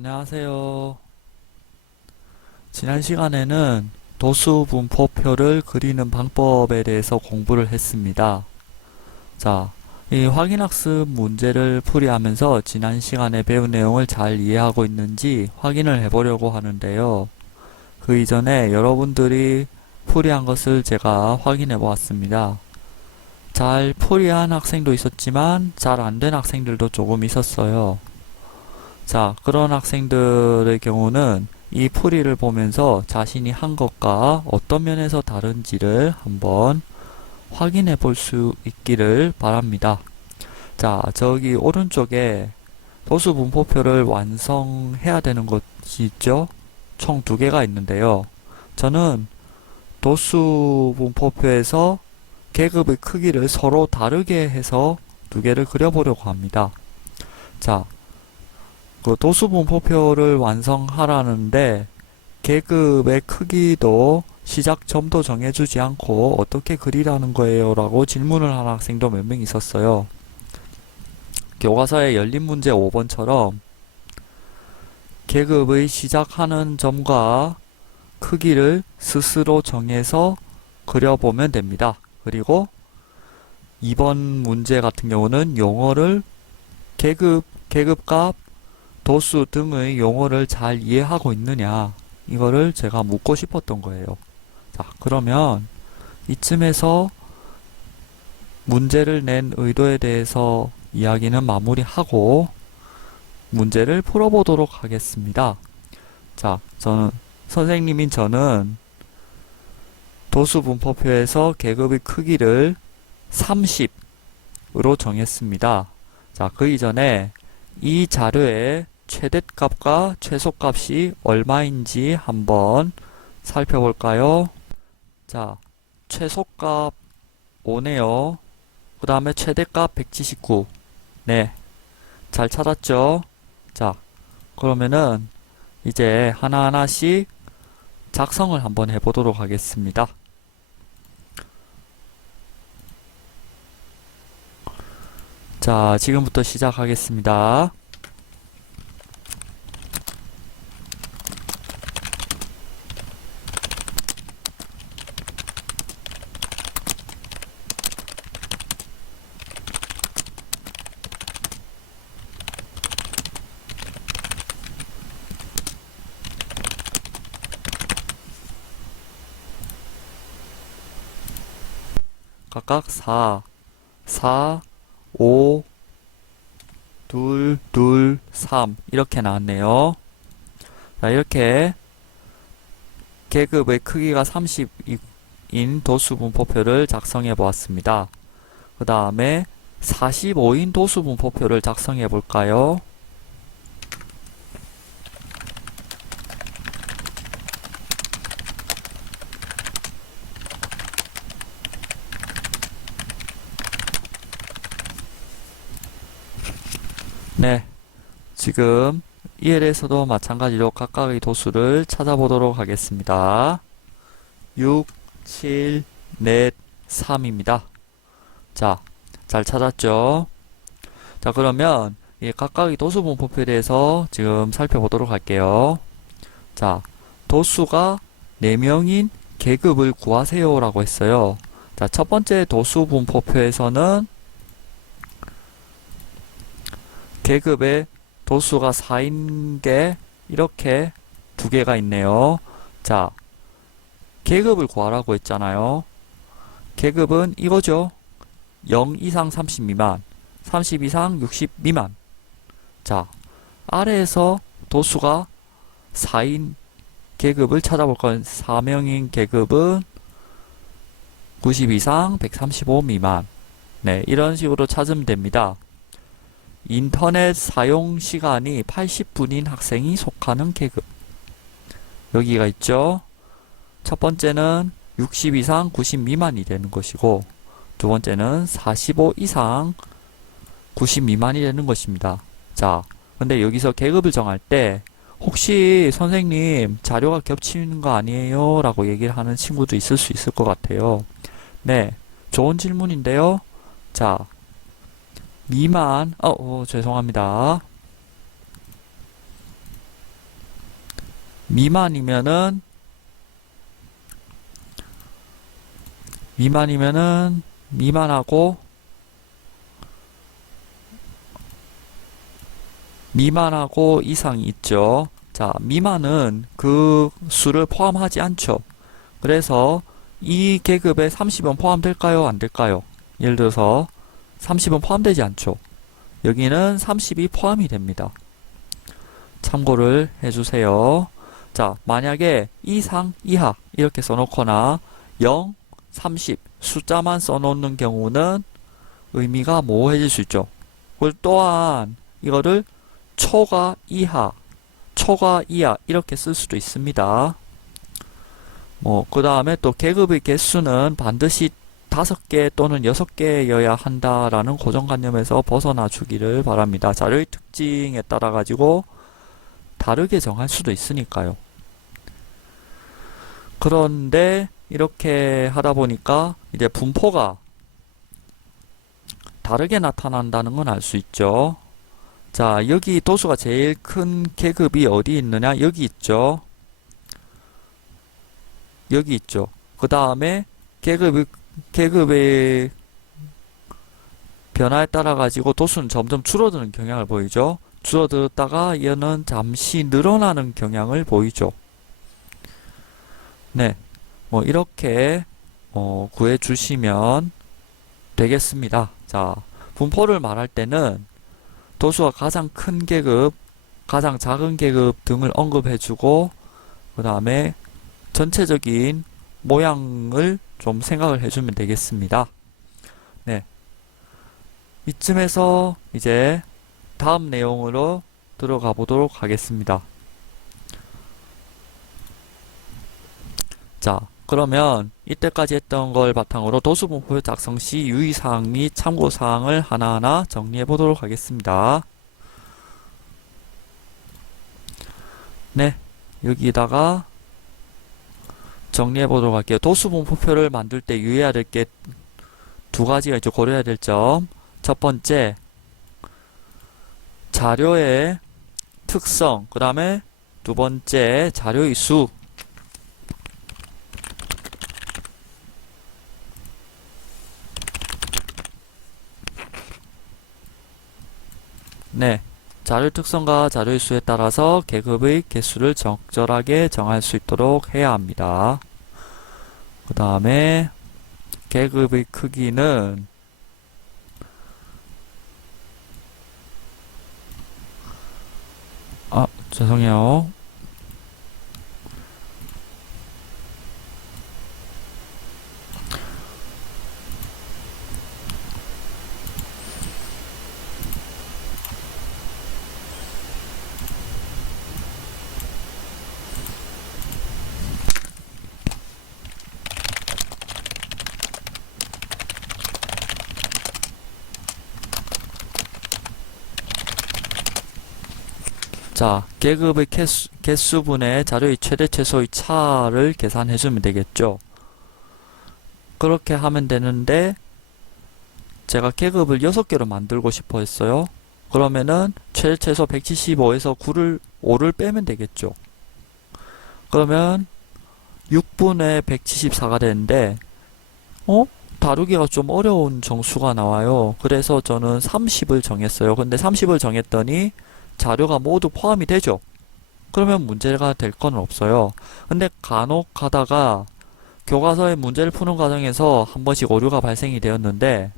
안녕하세요. 지난 시간에는 도수 분포표를 그리는 방법에 대해서 공부를 했습니다. 자, 이 확인학습 문제를 풀이하면서 지난 시간에 배운 내용을 잘 이해하고 있는지 확인을 해보려고 하는데요. 그 이전에 여러분들이 풀이한 것을 제가 확인해 보았습니다. 잘 풀이한 학생도 있었지만 잘 안 된 학생들도 조금 있었어요. 자, 그런 학생들의 경우는 이 풀이를 보면서 자신이 한 것과 어떤 면에서 다른지를 한번 확인해 볼 수 있기를 바랍니다. 자, 저기 오른쪽에 도수 분포표를 완성해야 되는 것이 있죠? 총 두 개가 있는데요. 저는 도수 분포표에서 계급의 크기를 서로 다르게 해서 두 개를 그려보려고 합니다. 자, 그 도수 분포표를 완성하라는데 계급의 크기도 시작점도 정해주지 않고 어떻게 그리라는 거예요? 라고 질문을 하는 학생도 몇 명 있었어요. 교과서의 열린 문제 5번처럼 계급의 시작하는 점과 크기를 스스로 정해서 그려보면 됩니다. 그리고 2번 문제 같은 경우는 용어를 계급값, 도수 등의 용어를 잘 이해하고 있느냐, 이거를 제가 묻고 싶었던 거예요. 자, 그러면 이쯤에서 문제를 낸 의도에 대해서 이야기는 마무리하고 문제를 풀어보도록 하겠습니다. 자, 선생님인 저는 도수 분포표에서 계급의 크기를 30으로 정했습니다. 자, 그 이전에 이 자료에 최대값과 최소값이 얼마인지 한번 살펴볼까요? 자, 최소값 5네요. 그 다음에 최대값 179. 네, 잘 찾았죠? 자, 그러면은 이제 하나하나씩 작성을 한번 해보도록 하겠습니다. 자, 지금부터 시작하겠습니다. 각각 4, 5, 2, 3 이렇게 나왔네요. 자, 이렇게 계급의 크기가 30인 도수 분포표를 작성해 보았습니다. 그 다음에 45인 도수 분포표를 작성해 볼까요? 네, 지금 EL에서도 마찬가지로 각각의 도수를 찾아보도록 하겠습니다. 6, 7, 4, 3입니다. 자, 잘 찾았죠? 자, 그러면 이 각각의 도수 분포표에 대해서 지금 살펴보도록 할게요. 자, 도수가 4명인 계급을 구하세요 라고 했어요. 자, 첫 번째 도수 분포표에서는 계급의 도수가 4인 게 이렇게 두 개가 있네요. 자, 계급을 구하라고 했잖아요. 계급은 이거죠. 0 이상 30 미만, 30 이상 60 미만. 자, 아래에서 도수가 4인 계급을 찾아볼 건 4명인 계급은 90 이상 135 미만. 네, 이런 식으로 찾으면 됩니다. 인터넷 사용 시간이 80분인 학생이 속하는 계급. 여기가 있죠. 첫 번째는 60 이상 90 미만이 되는 것이고, 두 번째는 45 이상 90 미만이 되는 것입니다. 자, 근데 여기서 계급을 정할 때 혹시 선생님 자료가 겹치는 거 아니에요? 라고 얘기를 하는 친구도 있을 수 있을 것 같아요. 네, 좋은 질문인데요. 자, 미만, 죄송합니다. 미만이면은 미만하고 이상이 있죠. 자, 미만은 그 수를 포함하지 않죠. 그래서 이 계급에 30은 포함될까요? 안 될까요? 예를 들어서 30은 포함되지 않죠. 여기는 30이 포함이 됩니다. 참고를 해주세요. 자, 만약에 이상, 이하 이렇게 써놓거나 0, 30 숫자만 써놓는 경우는 의미가 모호해질 수 있죠. 그리고 또한 이거를 초과, 이하, 초과, 이하 이렇게 쓸 수도 있습니다. 그 다음에 또 계급의 개수는 반드시 5개 또는 6개여야 한다라는 고정관념에서 벗어나 주기를 바랍니다. 자료의 특징에 따라 가지고 다르게 정할 수도 있으니까요. 그런데 이렇게 하다 보니까 이제 분포가 다르게 나타난다는 건 알 수 있죠. 자, 여기 도수가 제일 큰 계급이 어디 있느냐? 여기 있죠. 여기 있죠. 그 다음에 계급의 변화에 따라 가지고 도수는 점점 줄어드는 경향을 보이죠. 줄어들었다가 얘는 잠시 늘어나는 경향을 보이죠. 네, 이렇게 구해 주시면 되겠습니다. 자, 분포를 말할 때는 도수가 가장 큰 계급, 가장 작은 계급 등을 언급해주고 그 다음에 전체적인 모양을 좀 생각을 해주면 되겠습니다. 네, 이쯤에서 이제 다음 내용으로 들어가 보도록 하겠습니다. 자, 그러면 이때까지 했던 걸 바탕으로 도수분포 작성 시 유의사항 및 참고사항을 하나하나 정리해 보도록 하겠습니다. 네, 여기다가 정리해 보도록 할게요. 도수분포표를 만들 때 유의해야 될 게 두 가지가 있죠. 고려해야 될 점. 첫 번째, 자료의 특성, 그 다음에 두 번째, 자료의 수. 네, 자료의 특성과 자료의 수에 따라서 계급의 개수를 적절하게 정할 수 있도록 해야 합니다. 그 다음에 계급의 크기는 죄송해요. 자, 계급의 개수분의 자료의 최대 최소의 차를 계산해주면 되겠죠. 그렇게 하면 되는데 제가 계급을 6개로 만들고 싶어 했어요. 그러면은 최대 최소 175에서 5를 빼면 되겠죠. 그러면 6분의 174가 되는데 다루기가 좀 어려운 정수가 나와요. 그래서 저는 30을 정했어요. 근데 30을 정했더니 자료가 모두 포함이 되죠. 그러면 문제가 될 건 없어요. 근데 간혹 가다가 교과서의 문제를 푸는 과정에서 한 번씩 오류가 발생이 되었는데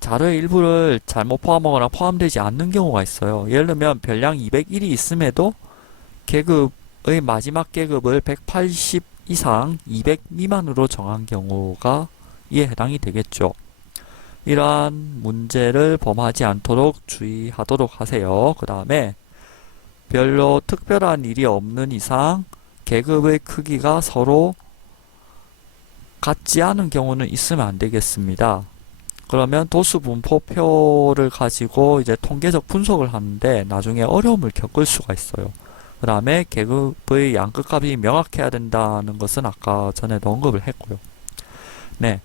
자료의 일부를 잘못 포함하거나 포함되지 않는 경우가 있어요. 예를 들면 별량 201이 있음에도 계급의 마지막 계급을 180 이상 200 미만으로 정한 경우가 이에 해당이 되겠죠. 이러한 문제를 범하지 않도록 주의하도록 하세요. 그 다음에 별로 특별한 일이 없는 이상 계급의 크기가 서로 같지 않은 경우는 있으면 안 되겠습니다. 그러면 도수분포표를 가지고 이제 통계적 분석을 하는데 나중에 어려움을 겪을 수가 있어요. 그 다음에 계급의 양끝값이 명확해야 된다는 것은 아까 전에도 언급을 했고요. 네,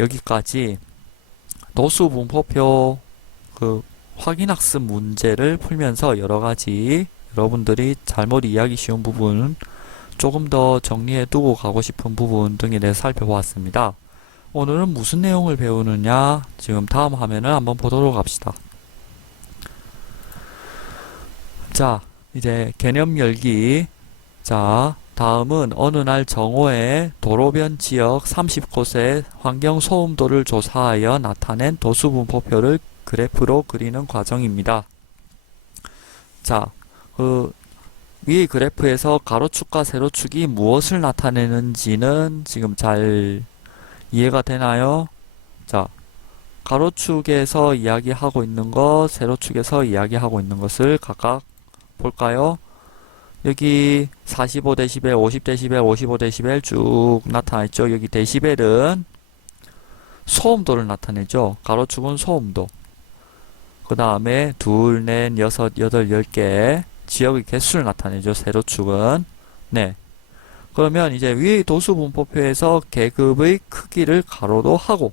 여기까지 도수분포표 확인학습 문제를 풀면서 여러가지 여러분들이 잘못 이해하기 쉬운 부분 조금 더 정리해 두고 가고 싶은 부분 등에 대해 살펴보았습니다. 오늘은 무슨 내용을 배우느냐? 지금 다음 화면을 한번 보도록 합시다. 자, 이제 개념 열기. 자, 다음은 어느 날 정오에 도로변 지역 30곳의 환경 소음도를 조사하여 나타낸 도수 분포표를 그래프로 그리는 과정입니다. 자, 위의 그래프에서 가로축과 세로축이 무엇을 나타내는지는 지금 잘 이해가 되나요? 자, 가로축에서 이야기하고 있는 것, 세로축에서 이야기하고 있는 것을 각각 볼까요? 여기 45dB, 50dB, 55dB 쭉 나타나있죠. 여기 데시벨은 소음도를 나타내죠. 가로축은 소음도. 그 다음에 둘, 넷, 여섯, 여덟, 10개 지역의 개수를 나타내죠. 세로축은. 네. 그러면 이제 위의 도수 분포표에서 계급의 크기를 가로로 하고,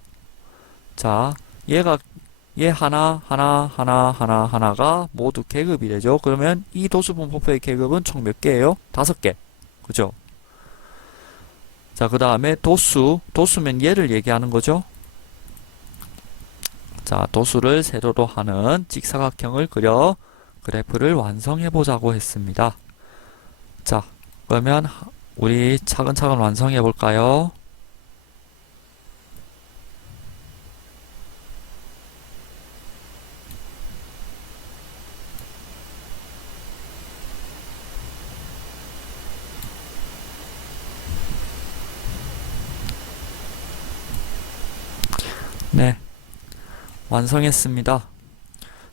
자, 얘 하나가 모두 계급이 되죠. 그러면 이 도수 분포표의 계급은 총 몇 개예요? 5개. 그죠? 자, 그 다음에 도수면 얘를 얘기하는 거죠. 자, 도수를 세로로 하는 직사각형을 그려 그래프를 완성해 보자고 했습니다. 자, 그러면 우리 차근차근 완성해 볼까요? 네, 완성했습니다.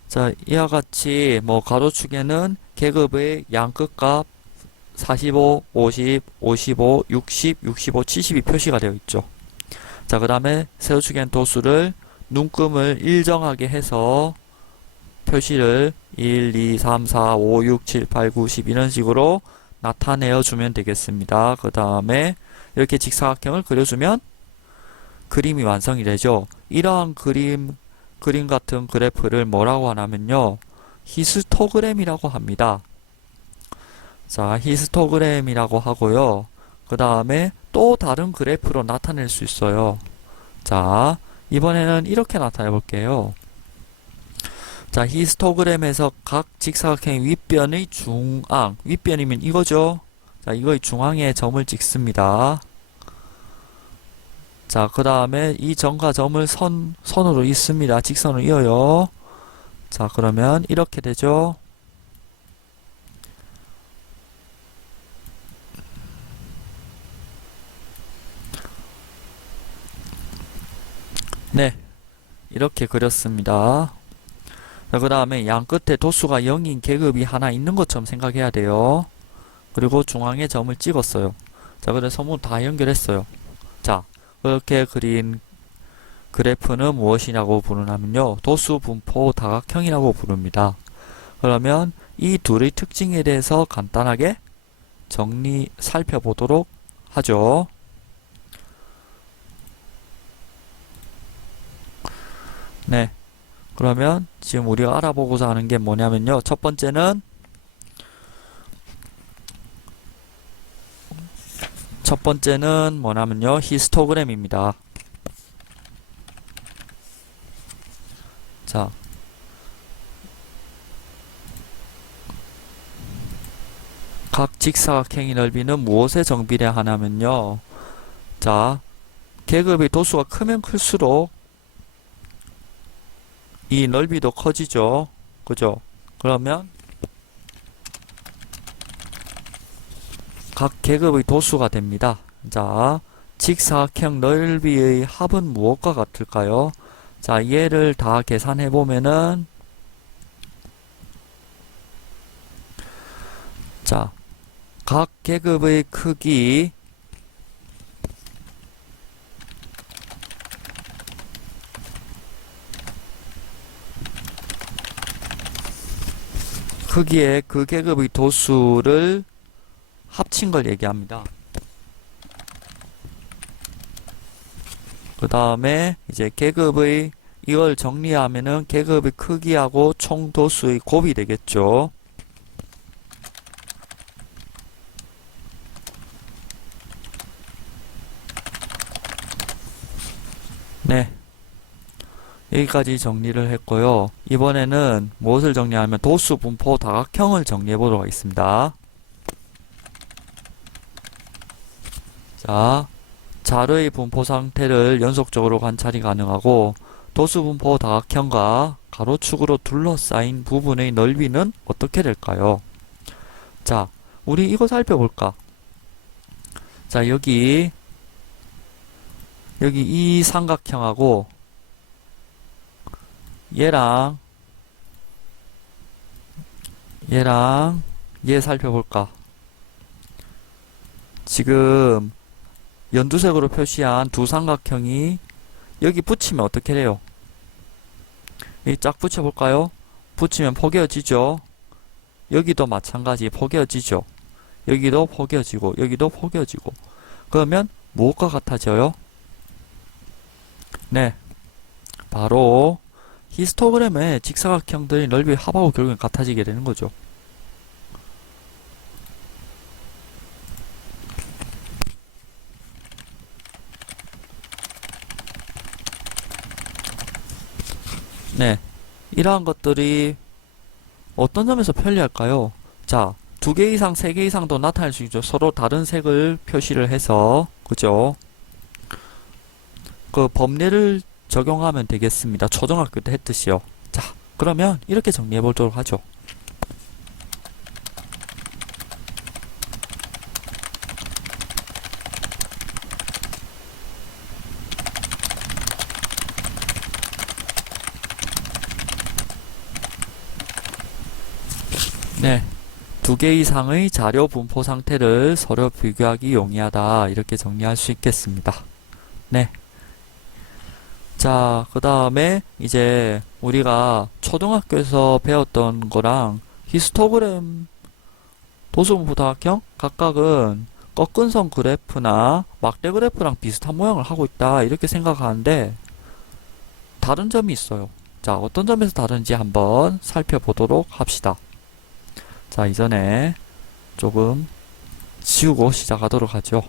자, 이와 같이 가로축에는 계급의 양끝값 45, 50, 55, 60, 65, 70이 표시가 되어 있죠. 자, 그 다음에 세로축엔 도수를 눈금을 일정하게 해서 표시를 1, 2, 3, 4, 5, 6, 7, 8, 9, 10 이런 식으로 나타내어 주면 되겠습니다. 그 다음에 이렇게 직사각형을 그려주면 그림이 완성이 되죠. 이러한 그림 같은 그래프를 뭐라고 하냐면요, 히스토그램이라고 합니다. 자, 히스토그램이라고 하고요. 그 다음에 또 다른 그래프로 나타낼 수 있어요. 자, 이번에는 이렇게 나타내 볼게요. 자, 히스토그램에서 각 직사각형의 윗변의 중앙, 윗변이면 이거죠. 자, 이거의 중앙에 점을 찍습니다. 자, 그 다음에 이 점과 점을 선으로 잇습니다. 직선으로 이어요. 자, 그러면 이렇게 되죠. 네, 이렇게 그렸습니다. 자, 그 다음에 양 끝에 도수가 0인 계급이 하나 있는 것처럼 생각해야 돼요. 그리고 중앙에 점을 찍었어요. 자, 그래서 모두 다 연결했어요. 자, 그렇게 그린 그래프는 무엇이냐고 부르냐면요, 도수 분포 다각형이라고 부릅니다. 그러면 이 둘의 특징에 대해서 간단하게 살펴보도록 하죠. 네, 그러면 지금 우리가 알아보고자 하는 게 뭐냐면요, 첫 번째는 뭐냐면요, 히스토그램입니다. 자, 각 직사각형의 넓이는 무엇에 정비례하냐면요, 자, 계급의 도수가 크면 클수록 이 넓이도 커지죠. 그죠? 그러면 각 계급의 도수가 됩니다. 자, 직사각형 넓이의 합은 무엇과 같을까요? 자, 얘를 다 계산해 보면은, 자, 각 계급의 크기의 그 계급의 도수를 합친 걸 얘기합니다. 그 다음에 이제 계급의 이걸 정리하면은 계급의 크기하고 총 도수의 곱이 되겠죠. 여기까지 정리를 했고요. 이번에는 무엇을 정리하면 도수, 분포, 다각형을 정리해 보도록 하겠습니다. 자, 자료의 분포 상태를 연속적으로 관찰이 가능하고 도수, 분포, 다각형과 가로축으로 둘러싸인 부분의 넓이는 어떻게 될까요? 자, 우리 이거 살펴볼까? 자, 여기 이 삼각형하고 얘랑 얘 살펴볼까? 지금 연두색으로 표시한 두 삼각형이 여기 붙이면 어떻게 돼요? 이 쫙 붙여볼까요? 붙이면 포개어지죠? 여기도 마찬가지 포개어지죠? 여기도 포개어지고 여기도 포개어지고 그러면 무엇과 같아져요? 네, 바로 히스토그램의 직사각형들의 넓이 합하고 결국엔 같아지게 되는 거죠. 네, 이러한 것들이 어떤 점에서 편리할까요? 자, 2개 이상, 3개 이상도 나타낼 수 있죠. 서로 다른 색을 표시를 해서, 그죠? 그 법례를 적용하면 되겠습니다. 초등학교 때 했듯이요. 자, 그러면 이렇게 정리해 보도록 하죠. 네. 2개 이상의 자료 분포 상태를 서로 비교하기 용이하다. 이렇게 정리할 수 있겠습니다. 네. 자, 그 다음에 이제 우리가 초등학교에서 배웠던 거랑 히스토그램 도수분포 다각형 각각은 꺾은 선 그래프나 막대 그래프랑 비슷한 모양을 하고 있다. 이렇게 생각하는데 다른 점이 있어요. 자, 어떤 점에서 다른지 한번 살펴보도록 합시다. 자, 이전에 조금 지우고 시작하도록 하죠.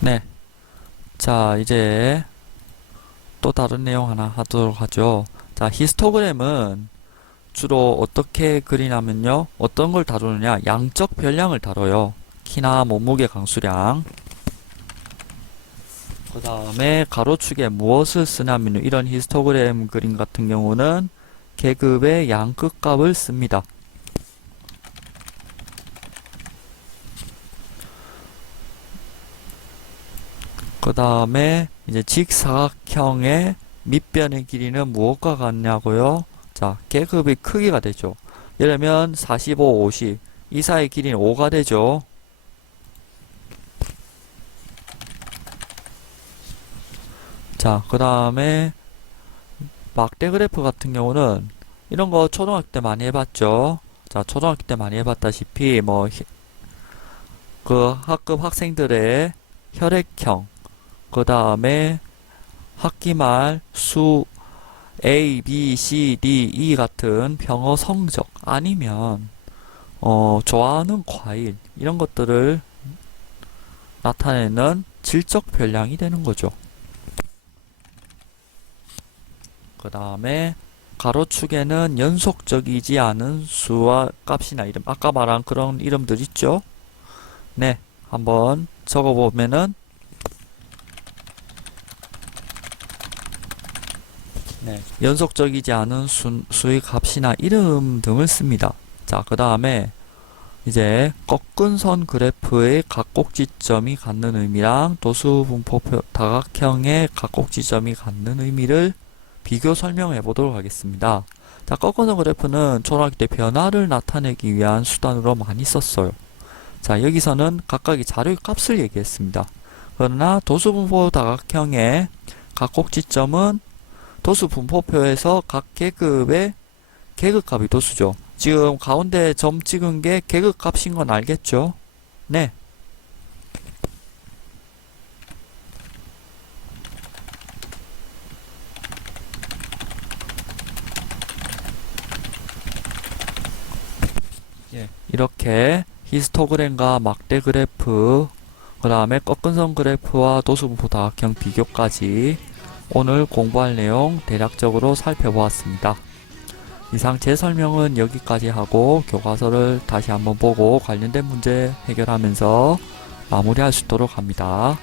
네. 자, 이제 또 다른 내용 하나 하도록 하죠. 자, 히스토그램은 주로 어떻게 그리냐면요. 어떤 걸 다루느냐? 양적 변량을 다뤄요. 키나 몸무게 강수량. 그 다음에 가로축에 무엇을 쓰냐면 이런 히스토그램 그림 같은 경우는 계급의 양극값을 씁니다. 그 다음에 이제 직사각형의 밑변의 길이는 무엇과 같냐고요? 자, 계급의 크기가 되죠. 예를 들면 45, 50. 이 사이의 길이는 5가 되죠. 자, 그 다음에 막대 그래프 같은 경우는 이런 거 초등학교 때 많이 해봤죠. 자, 초등학교 때 많이 해봤다시피 그 학급 학생들의 혈액형, 그 다음에 학기 말 수 A, B, C, D, E 같은 병어 성적 아니면 좋아하는 과일 이런 것들을 나타내는 질적 변량이 되는 거죠. 그 다음에 가로축에는 연속적이지 않은 수와 값이나 이름 아까 말한 그런 이름들 있죠? 네, 한번 적어보면은 네, 연속적이지 않은 수의 값이나 이름 등을 씁니다. 자, 그 다음에 이제 꺾은 선 그래프의 각곡지점이 갖는 의미랑 도수분포표 다각형의 각곡지점이 갖는 의미를 비교 설명해 보도록 하겠습니다. 자, 꺾은 선 그래프는 초등학교 때 변화를 나타내기 위한 수단으로 많이 썼어요. 자, 여기서는 각각의 자료의 값을 얘기했습니다. 그러나 도수분포 다각형의 각곡지점은 도수 분포표에서 각 계급의 계급값이 도수죠. 지금 가운데 점 찍은 게 계급값인 건 알겠죠? 네. 이렇게 히스토그램과 막대 그래프, 그 다음에 꺾은선 그래프와 도수분포 다각형 비교까지 오늘 공부할 내용 대략적으로 살펴보았습니다. 이상 제 설명은 여기까지 하고 교과서를 다시 한번 보고 관련된 문제 해결하면서 마무리할 수 있도록 합니다.